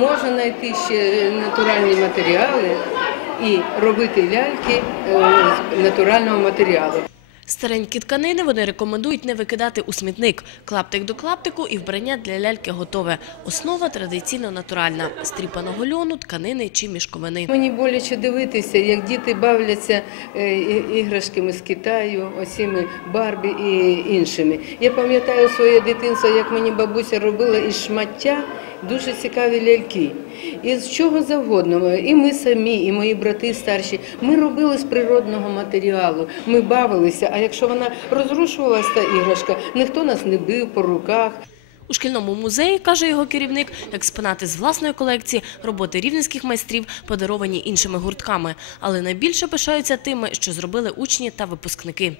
можна знайти ще натуральні матеріали і робити ляльки е, з натурального матеріалу. Старенькі тканини вони рекомендують не викидати у смітник. Клаптик до клаптику і вбрання для ляльки готове. Основа традиційно натуральна – стріпаного льону, тканини чи мішковини. Мені боляче дивитися, як діти бавляться е, іграшками з Китаю, оціми Барбі і іншими. Я пам'ятаю своє дитинство, як мені бабуся робила із шмаття дуже цікаві ляльки. І з чого завгодно. І ми самі, і мої брати старші. Ми робили з природного матеріалу. Ми бавилися. А якщо вона розрушувалася та іграшка, ніхто нас не бив по руках. У шкільному музеї, каже його керівник, експонати з власної колекції, роботи рівненських майстрів, подаровані іншими гуртками. Але найбільше пишаються тими, що зробили учні та випускники.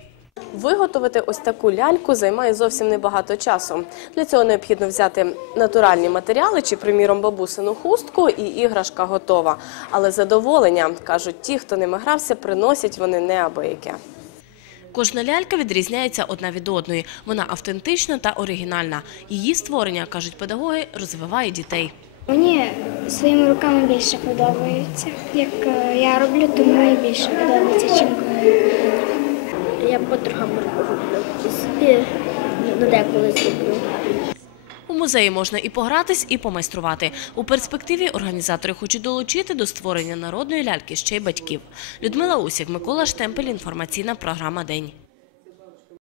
Виготовити ось таку ляльку займає зовсім небагато часу. Для цього необхідно взяти натуральні матеріали чи, приміром, бабусину хустку, і іграшка готова. Але задоволення, кажуть ті, хто ними грався, приносять вони неабияке. Кожна лялька відрізняється одна від одної. Вона автентична та оригінальна. Її створення, кажуть педагоги, розвиває дітей. Мені своїми руками більше подобається. Як е, я роблю, то мені більше подобається, роблю. Собі деколи. У музеї можна і погратись, і помайструвати. У перспективі організатори хочуть долучити до створення народної ляльки ще й батьків. Людмила Усік, Микола Штемпель, інформаційна програма День.